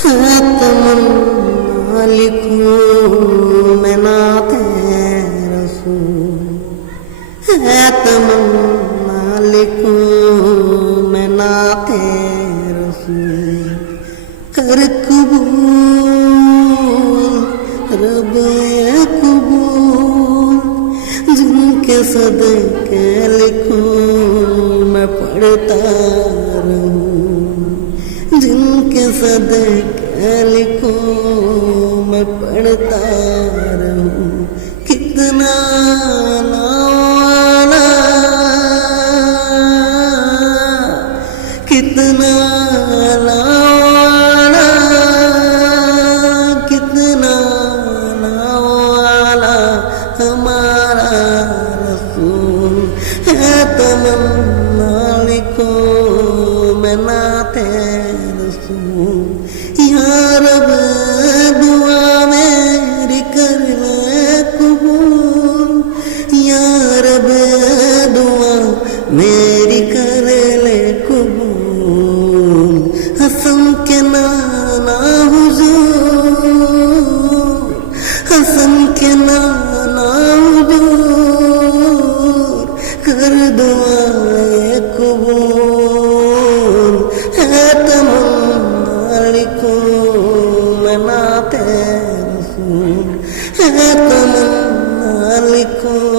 है तमन्ना लिखूं मैं नाते रसूल, है तमन्ना लिखूं मैं नाते रसूल। कर कबूल रब कबूल, जिनके सदके लिखूं मैं पढ़ता रहूं, जिनके सदके लिखूं मैं पढ़ता रहूं। कितना नावाला, कितना नावाला, कितना नावाला हमारा रसूल। है तमन्ना लिखूं मैं नाते रसूल। या रब दुआ मेरी कर ले कबूल, या रब दुआ मेरी कर ले कबूल। हसन के नाना हुजूर, हसन के नाना हुजूर, कर दुआए कबूल। है तमन्ना लिखूं मैं नाते रसूल, है तमन्ना लिखूं